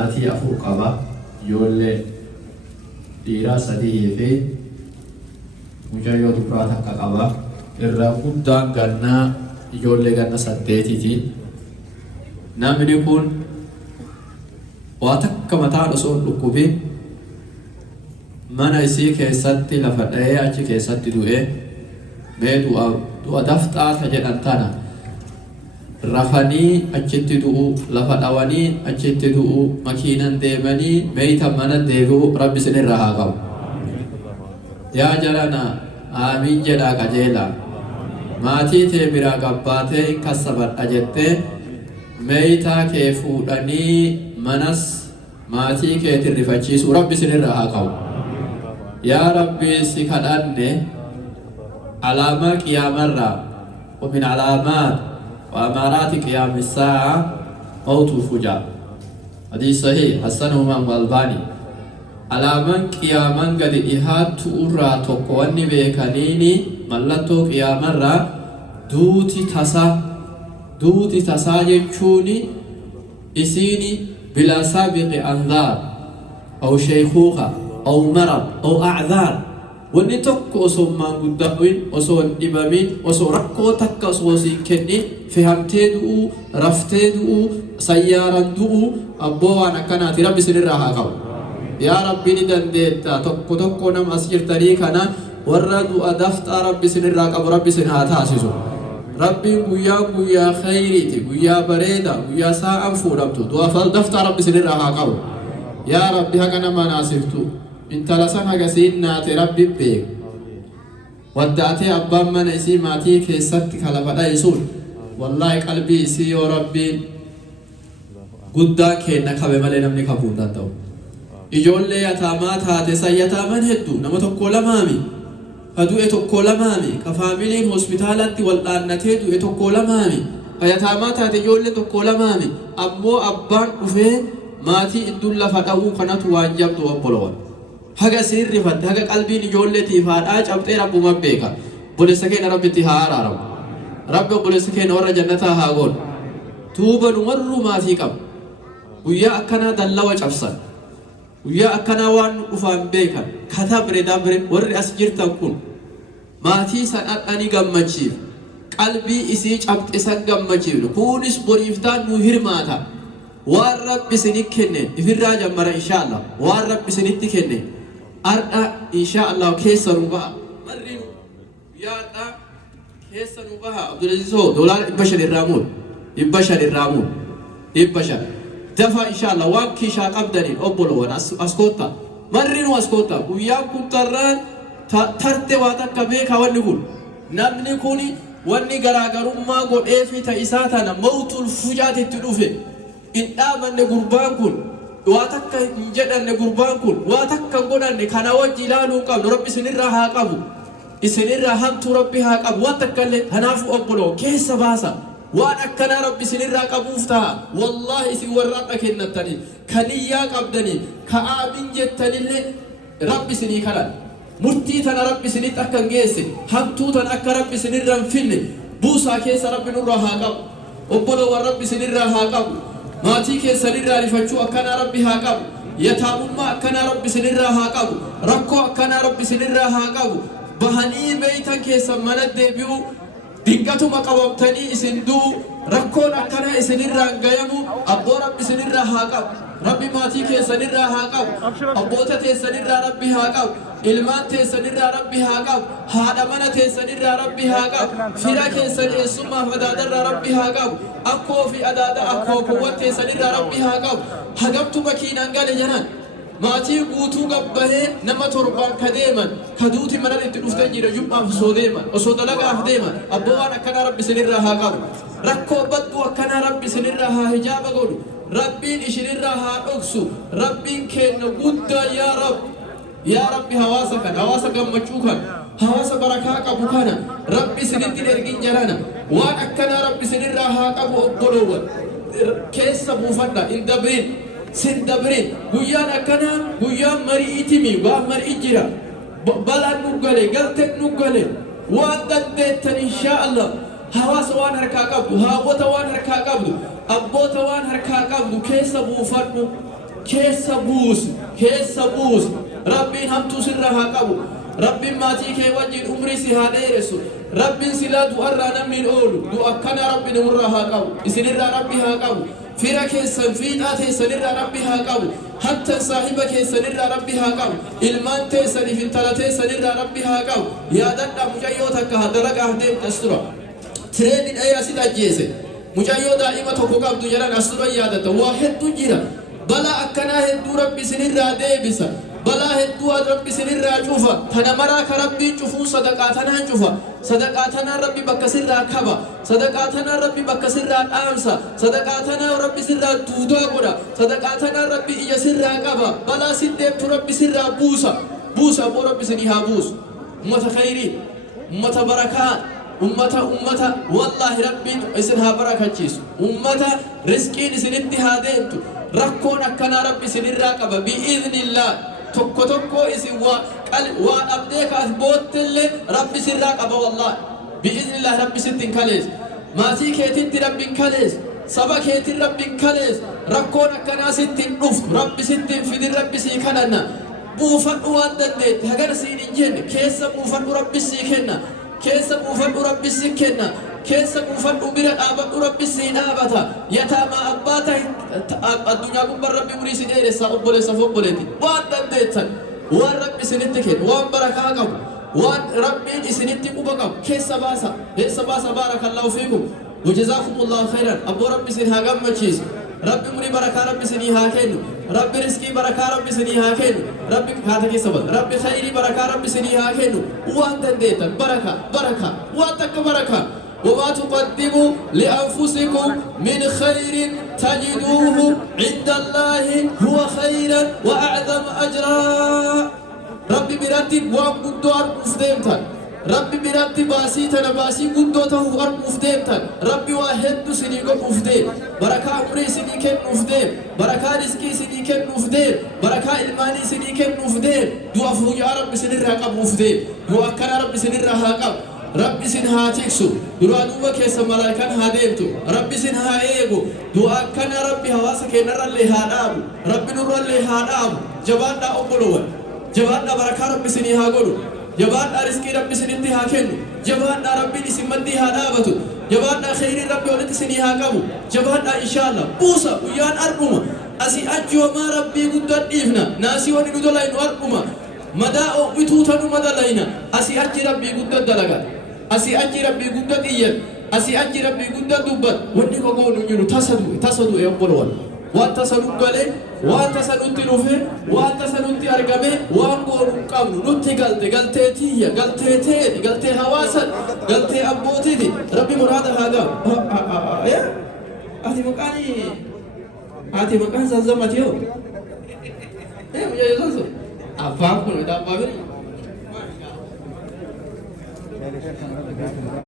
maatii afur qaba ijoollee dhiiraa sadii fi mucayyoo dubaraa takka qaba. Irraa guddaan gannaa ijoollee ganna 8ti. Namni kun waa takka mataan osoo hin dhukkubin mana isii keessatti lafa dha'ee achi keessatti du'e. Mee du'a dafxaata jedhan tana rafanii achitti du'u, lafa dhawanii achitti du'u, makiinan deemanii meeyta mana deebi'u rabbi isinirraa haa qabu. Yaa jarana aamiin jedhaa qajeela. Maatii tee biraa gabbaatee hin kassabadha jettee meeytaa kee fuudhanii manas maatii keetiin rifachiisu rabbi isinirraa haa qabu. Yaa rabbi si kadhanne علامة قيام الرب ومن علامات وأمارات قيام الساعة موت الفجار. حديث صحيح حسنه من الألباني. علامة قيام قد إهات تؤرى تقواني بيكانيني ملتو قيام الرب دوتي تسا يجوني إسيني بلا سابق أنذار أو شيخوخة أو مرض أو أعذار. Wanni tokko osoo maanguddaa'in, osoo hin dhibamin, osoo rakkoo takka osoo siin kennin fehamtee du'uu, raftee du'uu, sayyaaran du'uu abboo waan akkanaati rabbi isinirraa haa qabu. Yaa rabbi ni dandeetta tokko nama as jirtanii kana warra du'a dafxaa rabbi isinirraa qabu rabbi isin haa taasisu. Rabbiin guyyaa khayriiti, guyyaa bareeda, guyyaa saa'an fuudhamtu du'a dafxaa rabbi isinirraa haa qabu. Yaa rabbi haqa nama naasiftu. Intala san hagasiin naate rabbi beeku. Waddaatee abbaan mana isii maatii keessatti kalafa dhayisuun wallaahi qalbii isii yoo rabbiin guddaa kenna qabe malee namni qabuu hin danda'u. Ijoollee yataamaa taate san yataaman hedduu nama tokko lamaami. Ka du'e tokko lamaami. Ka faamiliin hospitaalatti wal'aannatee du'e tokko lamaami. Ka yataamaa taate ijoollee tokko lamaami. Ammoo abbaan dhufee maatii idduun lafa dha'uu kanatu waan jabdu obboloowwan. Haga sirri fadde haga qalbiin ijoolleetiif haadhaa cabxee rabbuma beeka. Obboleessa keenya rabbitti haa araaramu. Rabbi obboleessa keenya warra jannataa haa godhu. Tuuba nu warru maatii qabu. Guyyaa akkanaa dallawa cabsan. Guyyaa akkanaa waan nu dhufaan beekan. Dabre warri as jirtan kun maatii san dhadhanii gammachiif. Qalbii isii cabxe san gammachiifnu. Kunis boriiftaan nu hirmaata. Waan rabbi isinii kenne ifirraa jammara inshaallah. Waan rabbi isinitti kenne. Arda inshaallah keessa nu baha. Marrinu yaadha keessa nu baha. Abdulaziizoo doolaara 500 irraa muun. 500 irraa muun. 500. Dafa inshaallah waan kiishaa qabdaniin obboloowwan as koottaa. Marrinu as koottaa. Guyyaan kun tarraan tarte waa takka beeka wanni kun. Namni kuni wanni garaagarummaa godhee fi ta'isaa tana mawtul fujaatitti dhufe. In dhaabanne gurbaan kun. Waa takka hin jedhanne gurbaan kun waa takka hin godhanne kana wajji ilaaluu qabnu rabbi isinirraa haa qabu. Isinirraa hamtu rabbi haa qabu. Waan takka illee kanaafu obboloo keessa baasa. Waan akkanaa rabbi isinirraa qabuuf ta'a. Wallaahi isin warra adda kennattanii kaniyyaa qabdanii ka'aamin jettanillee rabbi isinii kadhan. Murtii tana rabbi isinitti akka hin geesse hamtuu tana akka rabbi isinirraa hin finne buusaa keessa rabbi nurraa haa qabu. Obboloo rabbi isinirraa haa qabu. Maatii keessanirraa rifachuu akkanaa rabbi haa qabu. Yataamummaa akkanaa rabbi isinirraa haa qabu. Rakkoo akkanaa rabbi isinirraa haa qabu. Bahanii beeytan keessan mana deebi'u dinqatuma qabamtanii isin du'u rakkoon akkanaa isinirraa hin gayamu abboo rabbi isinirraa haa qabu. Rabbi maatii keessanirraa haa qabu. Abboota teessanirraa rabbi haa qabu. Ilmaan teessanirraa rabbi haa qabu. Haadha mana teessanirraa rabbi haa qabu. Fira keessan eessummaaf adaadarraa rabbi haa qabu. Akkoo fi adaada akkoo kuwwan teessanirraa rabbi haa qabu. Hagamtu makiinaan gale janan. Maatii guutuu gabbahee nama torbaan ka deeman ka duuti manan itti dhuftee jira jum'aaf osoo deeman osoo dalagaaf deeman abboo waan akkanaa rabbi isinirraa haa qabu. Rakkoo badduu akkanaa rabbi isinirraa haa hijaaba godhu. Rabbiin isinirraa haa dhoksu. Rabbiin kenna guddaa yaa Rabbi. Yaa Rabbi hawaasa kan hawaasa gammachuu kan hawaasa barakaa qabu kana rabbi isinitti ergin jalana waan akkanaa rabbi isinirraa haa qabu obboloowwan keessa buufadha hin dabrin sin dabrin guyyaan akkanaa guyyaan marii itimi waan marii jira balaan nu gale galteen nu gale waan dandeettan inshaallah hawaasa waan harkaa qabdu haawwata waan harkaa qabdu abboota waan harkaa qabdu keessa buufadhu كيس بوس ربي هم تسرها قبو ربي ما تيكي وجه عمري سها ديرسو ربي سلا تؤرى نمن الأول دو أكنا ربي نمرها قبو إسنر ربي ها قبو فيرك السنفيت سنر ربي ها قبو حتى صاحبك سنر ربي ها قبو إلمان تسني في الثلاثة سنر ربي ها قبو يا دنا مجيوتك هدرك أهدم أسرة ترين أي أسيد أجيسه مجيو دائما تقوقف دجران أسرة يادته واحد تجيرا بلا أكنا هدو ربي سنر ديبسا بلا هدو ربي سنر شوفا تنمرا كربي شوفو صدقاتنا شوفا صدقاتنا ربي بكسر كبا صدقاتنا ربي بكسر أمسا صدقاتنا ربي سر دودا قرا صدقاتنا ربي يسر كبا بلا سدب ربي سر بوسا بو ربي سنيها بوس أمة خيري أمة بركات أمة والله ربي اسنها بركة جيس أمة رزقين سنتي هادينتو ركون أكنا ربي سنر كبا بإذن الله tokko isin waan abdee kaas boottelle rabbi sirraa qaba wallahi bi'iznillah rabbi sittin kalees maatii keetitti rabbin kalees saba keetin rabbin kalees rakkoon akkanaa sittin dhuftu rabbi sittin fidin rabbi sii kadhanna buufadhu waan dandeetti hagar siin hin jenne keessa buufadhu rabbi sii kenna keessa buufadhu rabbi sii kenna keessa buufadhu bira dhaabadhu rabbi sii dhaabata yataama abbaata addunyaa gubbaa rabbi murii si dheeressa obboleessa obboleetti waan dandeettan waan rabbi isinitti kennu waan barakaa qabu waan rabbiin isinitti quba qabu keessa baasa baarakallahu fiikum wajazakumullahu khairan abboo rabbi isin haa gammachiisu rabbi murii barakaa rabbi isinii haa kennu rabbi riskii barakaa rabbi isinii haa kennu rabbi haata keessa bada rabbi khayrii barakaa rabbi isinii haa kennu waan dandeettan baraka waan takka barakaa وما تقدموا لأنفسكم من خير تجدوه عند الله هو خيرا وأعظم أجرا ربي براتب وام قدو أرقف ديمتان ربي براتب باسيتنا باسي قدو تهو أرقف ديمتان ربي واحد سنيكم أفدين بركة عمري سنيكم أفدين بركة رزقي سنيكم أفدين بركة إلماني سنيكم أفدين دوافو يا رب سنر رقب أفدين وأكنا رب سنر رقب ربي سنها تكسو درانوبا كيسا ملايكان هاديمتو ربي سنها ايغو دعا كان ربي هواسك نرى اللي هادابو ربي نرى اللي هادابو جباننا أقلوا جباننا بركة ربي سنها قلو جباننا رزقي ربي سنتها كنو جباننا ربي نسمتي هادابتو جباننا خير ربي ولد سنها قبو جباننا إن شاء الله بوسا ويان أرقما أسي أجو ما ربي قدر إفنا ناسي ونقود لين أرقما مداء بتوتن مدلينا أسي أجي ربي قدر دلقات أسي أجي ربي قدر إيان أسي أجي ربي قدر دبت ونقو قولوا نيرو تصدوا يقولون وان تصدوا قلي وان تصدوا تلوفي وان تصدوا تأرقمي وان قولوا قبلوا نتي قلتي هواسا قلتي أبوتي ربي مراد هذا هاتي مكان زلزمت يو مجھے زلزم أفهم كنو إذا أبابي